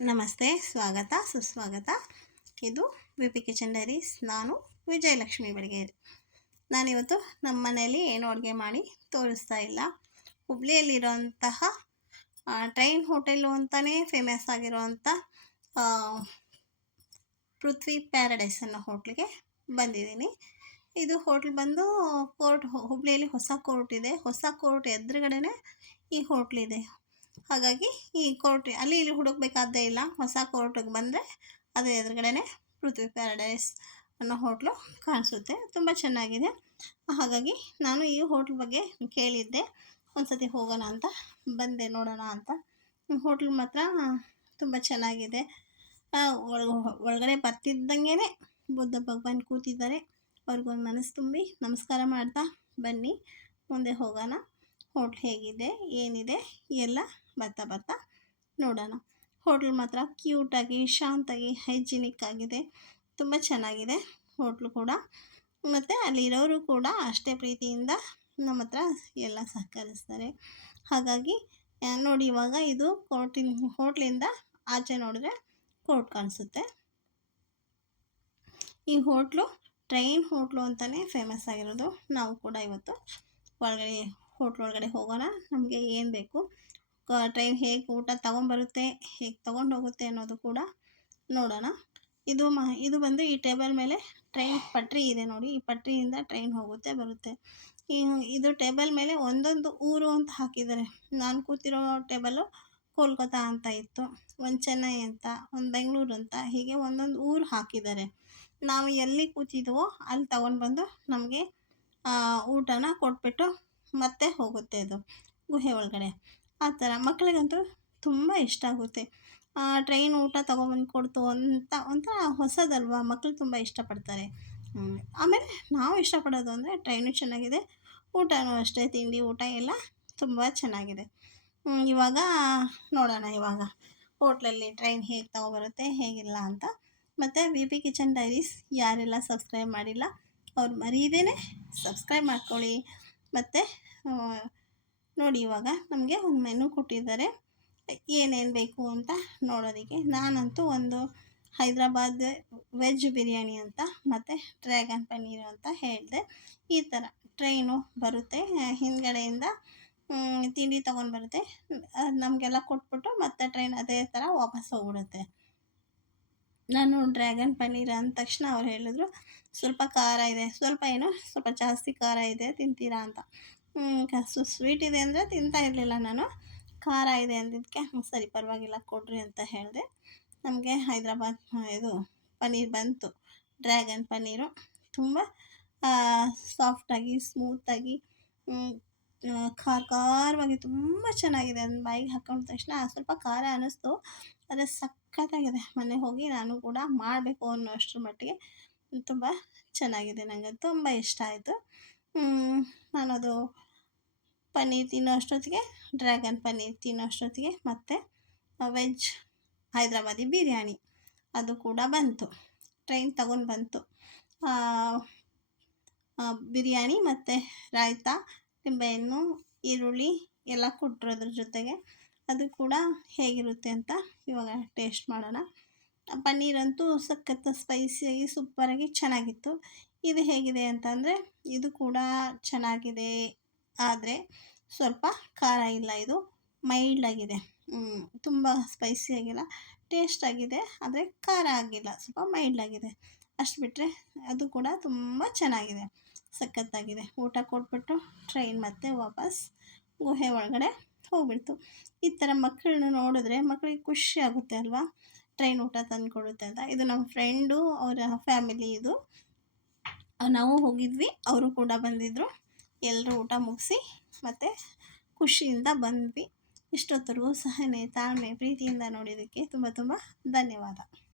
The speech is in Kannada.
ನಮಸ್ತೆ, ಸ್ವಾಗತ ಸುಸ್ವಾಗತ. ಇದು ವಿ ಪಿ ಕಿಚನ್ ಡೈರೀಸ್. ನಾನು ವಿಜಯಲಕ್ಷ್ಮಿ ಬಡಿಗೇರಿ. ನಾನಿವತ್ತು ನಮ್ಮ ಮನೆಯಲ್ಲಿ ಏನು ಅಡುಗೆ ಮಾಡಿ ತೋರಿಸ್ತಾ ಇಲ್ಲ. ಹುಬ್ಳಿಯಲ್ಲಿರೋಂತಹ ಟ್ರೈನ್ ಹೋಟೆಲು ಅಂತಲೇ ಫೇಮಸ್ ಆಗಿರೋವಂಥ ಪೃಥ್ವಿ ಪ್ಯಾರಡೈಸ್ ಅನ್ನೋ ಹೋಟ್ಲಿಗೆ ಬಂದಿದ್ದೀನಿ. ಇದು ಹೋಟ್ಲ್ ಬಂದು ಹುಬ್ಳಿಯಲ್ಲಿ ಹೊಸ ಕೋರ್ಟ್ ಇದೆ. ಹೊಸ ಕೋರ್ಟ್ ಎದುರುಗಡೆನೇ ಈ ಹೋಟ್ಲಿದೆ. ಹಾಗಾಗಿ ಈ ಕೋರ್ಟ್ ಅಲ್ಲಿ ಇಲ್ಲಿ ಹುಡುಕಬೇಕಾದ್ದೇ ಇಲ್ಲ. ಹೊಸ ಕೋರ್ಟಿಗೆ ಬಂದರೆ ಅದೇ ಎದುರುಗಡೆನೇ ಪೃಥ್ವಿ ಪ್ಯಾರಡೈಸ್ ಅನ್ನೋ ಹೋಟ್ಲು ಕಾಣಿಸುತ್ತೆ. ತುಂಬ ಚೆನ್ನಾಗಿದೆ. ಹಾಗಾಗಿ ನಾನು ಈ ಹೋಟ್ಲ್ ಬಗ್ಗೆ ಕೇಳಿದ್ದೆ, ಒಂದು ಸತಿ ಹೋಗೋಣ ಅಂತ ಬಂದೆ, ನೋಡೋಣ ಅಂತ. ಹೋಟ್ಲ್ ಮಾತ್ರ ತುಂಬ ಚೆನ್ನಾಗಿದೆ. ಒಳಗಡೆ ಬರ್ತಿದ್ದಂಗೆ ಬುದ್ಧ ಭಗವಾನ್ ಕೂತಿದ್ದಾರೆ. ಅವ್ರಿಗೊಂದು ಮನಸ್ಸು ತುಂಬಿ ನಮಸ್ಕಾರ ಮಾಡ್ತಾ ಬನ್ನಿ, ಮುಂದೆ ಹೋಗೋಣ. ಹೋಟ್ಲ್ ಹೇಗಿದೆ ಏನಿದೆ ಎಲ್ಲ ಬರ್ತಾ ನೋಡೋಣ. ಹೋಟ್ಲ್ ಮಾತ್ರ ಕ್ಯೂಟಾಗಿ, ಶಾಂತಾಗಿ, ಹೈಜಿನಿಕ್ ಆಗಿದೆ. ತುಂಬ ಚೆನ್ನಾಗಿದೆ ಹೋಟ್ಲು ಕೂಡ. ಮತ್ತು ಅಲ್ಲಿರೋರು ಕೂಡ ಅಷ್ಟೇ ಪ್ರೀತಿಯಿಂದ ನಮ್ಮ ಹತ್ರ ಎಲ್ಲ ಸಹಕರಿಸ್ತಾರೆ. ಹಾಗಾಗಿ ನೋಡಿ, ಇವಾಗ ಇದು ಹೋಟ್ಲಿಂದ ಆಚೆ ನೋಡಿದ್ರೆ ಕೋರ್ಟ್ ಕಾಣಿಸುತ್ತೆ. ಈ ಹೋಟ್ಲು ಟ್ರೈನ್ ಹೋಟ್ಲು ಅಂತಲೇ ಫೇಮಸ್ ಆಗಿರೋದು. ನಾವು ಕೂಡ ಇವತ್ತು ಹೋಟ್ಲೊಳಗಡೆ ಹೋಗೋಣ. ನಮಗೆ ಏನು ಬೇಕು, ಟ್ರೈನ್ ಹೇಗೆ ಊಟ ತೊಗೊಂಬರುತ್ತೆ, ಹೇಗೆ ತೊಗೊಂಡೋಗುತ್ತೆ ಅನ್ನೋದು ಕೂಡ ನೋಡೋಣ. ಇದು ಬಂದು ಈ ಟೇಬಲ್ ಮೇಲೆ ಟ್ರೈನ್ ಪಟ್ರಿ ಇದೆ ನೋಡಿ. ಈ ಪಟ್ರಿಯಿಂದ ಟ್ರೈನ್ ಹೋಗುತ್ತೆ ಬರುತ್ತೆ. ಇದು ಟೇಬಲ್ ಮೇಲೆ ಒಂದೊಂದು ಊರು ಅಂತ ಹಾಕಿದ್ದಾರೆ. ನಾನು ಕೂತಿರೋ ಟೇಬಲ್ಲು ಕೋಲ್ಕತ್ತಾ ಅಂತ ಇತ್ತು, ಒಂದು ಚೆನ್ನೈ ಅಂತ, ಒಂದು ಬೆಂಗಳೂರು ಅಂತ, ಹೀಗೆ ಒಂದೊಂದು ಊರು ಹಾಕಿದ್ದಾರೆ. ನಾವು ಎಲ್ಲಿ ಕೂತಿದ್ವೋ ಅಲ್ಲಿ ತಗೊಂಡು ಬಂದು ನಮಗೆ ಊಟನ ಕೊಟ್ಬಿಟ್ಟು ಮತ್ತೆ ಹೋಗುತ್ತೆ ಅದು ಗುಹೆ ಒಳಗಡೆ. ಆ ಥರ ಮಕ್ಕಳಿಗಂತೂ ತುಂಬ ಇಷ್ಟ ಆಗುತ್ತೆ. ಟ್ರೈನ್ ಊಟ ತೊಗೊಬಂದು ಕೊಡ್ತು ಅಂತ ಒಂಥರ ಹೊಸದಲ್ವ, ಮಕ್ಕಳು ತುಂಬ ಇಷ್ಟಪಡ್ತಾರೆ. ಆಮೇಲೆ ನಾವು ಇಷ್ಟಪಡೋದು ಅಂದರೆ ಟ್ರೈನು ಚೆನ್ನಾಗಿದೆ, ಊಟನೂ ಅಷ್ಟೇ, ತಿಂಡಿ ಊಟ ಎಲ್ಲ ತುಂಬ ಚೆನ್ನಾಗಿದೆ. ಇವಾಗ ನೋಡೋಣ, ಇವಾಗ ಹೋಟ್ಲಲ್ಲಿ ಟ್ರೈನ್ ಹೇಗೆ ತೊಗೊಬರುತ್ತೆ ಹೇಗಿಲ್ಲ ಅಂತ. ಮತ್ತು ವಿ ಪಿ ಕಿಚನ್ ಡೈರೀಸ್ ಯಾರೆಲ್ಲ ಸಬ್ಸ್ಕ್ರೈಬ್ ಮಾಡಿಲ್ಲ ಅವ್ರು ಮರೀದೇನೆ ಸಬ್ಸ್ಕ್ರೈಬ್ ಮಾಡ್ಕೊಳ್ಳಿ. ಮತ್ತು ನೋಡಿ, ಇವಾಗ ನಮಗೆ ಒಂದು ಮೆನು ಕೊಟ್ಟಿದ್ದಾರೆ, ಏನೇನು ಬೇಕು ಅಂತ ನೋಡೋದಕ್ಕೆ. ನಾನಂತೂ ಒಂದು ಹೈದ್ರಾಬಾದ್ ವೆಜ್ ಬಿರಿಯಾನಿ ಅಂತ ಮತ್ತು ಡ್ರ್ಯಾಗನ್ ಪನ್ನೀರು ಅಂತ ಹೇಳಿದೆ. ಈ ಥರ ಟ್ರೈನು ಬರುತ್ತೆ, ಹಿಂದ್ಗಡೆಯಿಂದ ತಿಂಡಿ ತೊಗೊಂಡು ಬರುತ್ತೆ, ನಮಗೆಲ್ಲ ಕೊಟ್ಬಿಟ್ಟು ಮತ್ತೆ ಟ್ರೈನ್ ಅದೇ ಥರ ವಾಪಸ್ ಹೋಗ್ಬಿಡುತ್ತೆ. ನಾನು ಡ್ರ್ಯಾಗನ್ ಪನ್ನೀರ್ ಅಂದ ತಕ್ಷಣ ಅವ್ರು ಹೇಳಿದ್ರು ಸ್ವಲ್ಪ ಖಾರ ಇದೆ, ಸ್ವಲ್ಪ ಜಾಸ್ತಿ ಖಾರ ಇದೆ, ತಿಂತೀರಾ ಅಂತ. ಸ್ವೀಟ್ ಇದೆ ಅಂದರೆ ತಿಂತಾ ಇರಲಿಲ್ಲ ನಾನು. ಖಾರ ಇದೆ ಅಂದಿದ್ದಕ್ಕೆ ಸರಿ ಪರವಾಗಿಲ್ಲ ಕೊಡ್ರಿ ಅಂತ ಹೇಳಿದೆ. ನಮಗೆ ಹೈದ್ರಾಬಾದ್ ಇದು ಪನ್ನೀರ್ ಬಂತು, ಡ್ರ್ಯಾಗನ್ ಪನ್ನೀರು. ತುಂಬ ಸಾಫ್ಟಾಗಿ, ಸ್ಮೂತಾಗಿ, ಖಾರವಾಗಿ ತುಂಬ ಚೆನ್ನಾಗಿದೆ. ಅದನ್ನ ಬಾಯಿಗೆ ಹಾಕೊಂಡ ತಕ್ಷಣ ಸ್ವಲ್ಪ ಖಾರ ಅನ್ನಿಸ್ತು, ಆದರೆ ಸಖತ್ತಾಗಿದೆ. ಮೊನ್ನೆ ಹೋಗಿ ನಾನು ಕೂಡ ಮಾಡಬೇಕು ಅನ್ನೋ ಅಷ್ಟರ ಮಟ್ಟಿಗೆ ತುಂಬ ಚೆನ್ನಾಗಿದೆ. ನನಗೆ ತುಂಬ ಇಷ್ಟ ಆಯಿತು. ನಾನದು ಪನ್ನೀರ್ ತಿನ್ನೋ ಅಷ್ಟೊತ್ತಿಗೆ, ಡ್ರ್ಯಾಗನ್ ಪನ್ನೀರ್ ತಿನ್ನೋ ಅಷ್ಟೊತ್ತಿಗೆ ಮತ್ತು ವೆಜ್ ಹೈದ್ರಾಬಾದಿ ಬಿರಿಯಾನಿ ಅದು ಕೂಡ ಬಂತು, ಟ್ರೈನ್ ತಗೊಂಡು ಬಂತು. ಬಿರಿಯಾನಿ ಮತ್ತು ರಾಯ್ತ, ನಿಂಬೆಹಣ್ಣು, ಈರುಳ್ಳಿ ಎಲ್ಲ ಕೊಟ್ಟರು ಅದ್ರ ಜೊತೆಗೆ. ಅದು ಕೂಡ ಹೇಗಿರುತ್ತೆ ಅಂತ ಇವಾಗ ಟೇಸ್ಟ್ ಮಾಡೋಣ. ಪನ್ನೀರಂತೂ ಸಖತ್ತು ಸ್ಪೈಸಿಯಾಗಿ ಸೂಪರಾಗಿ ಚೆನ್ನಾಗಿತ್ತು. ಇದು ಹೇಗಿದೆ ಅಂತಂದರೆ, ಇದು ಕೂಡ ಚೆನ್ನಾಗಿದೆ, ಆದರೆ ಸ್ವಲ್ಪ ಖಾರ ಇಲ್ಲ. ಇದು ಮೈಲ್ಡಾಗಿದೆ, ತುಂಬ ಸ್ಪೈಸಿಯಾಗಿಲ್ಲ. ಟೇಸ್ಟಾಗಿದೆ, ಆದರೆ ಖಾರ ಆಗಿಲ್ಲ, ಸ್ವಲ್ಪ ಮೈಲ್ಡಾಗಿದೆ. ಅಷ್ಟು ಬಿಟ್ಟರೆ ಅದು ಕೂಡ ತುಂಬ ಚೆನ್ನಾಗಿದೆ, ಸಖತ್ತಾಗಿದೆ. ಊಟ ಕೊಟ್ಬಿಟ್ಟು ಟ್ರೈನ್ ಮತ್ತೆ ವಾಪಸ್ ಗುಹೆ ಒಳಗಡೆ ಹೋಗ್ಬಿಡ್ತು. ಈ ಥರ ಮಕ್ಕಳನ್ನ ನೋಡಿದ್ರೆ ಮಕ್ಕಳಿಗೆ ಖುಷಿ ಆಗುತ್ತೆ ಅಲ್ವಾ, ಟ್ರೈನ್ ಊಟ ತಂದು ಕೊಡುತ್ತೆ ಅಂತ. ಇದು ನಮ್ಮ ಫ್ರೆಂಡು ಅವರ ಫ್ಯಾಮಿಲಿ, ಇದು ನಾವು ಹೋಗಿದ್ವಿ, ಅವರು ಕೂಡ ಬಂದಿದ್ದರು. ಎಲ್ಲರೂ ಊಟ ಮುಗಿಸಿ ಮತ್ತು ಖುಷಿಯಿಂದ ಬಂದ್ವಿ. ಇಷ್ಟೊತ್ತರೆಗೂ ಸಹನೆ, ತಾಳ್ಮೆ, ಪ್ರೀತಿಯಿಂದ ನೋಡಿದ್ದಕ್ಕೆ ತುಂಬ ಧನ್ಯವಾದ.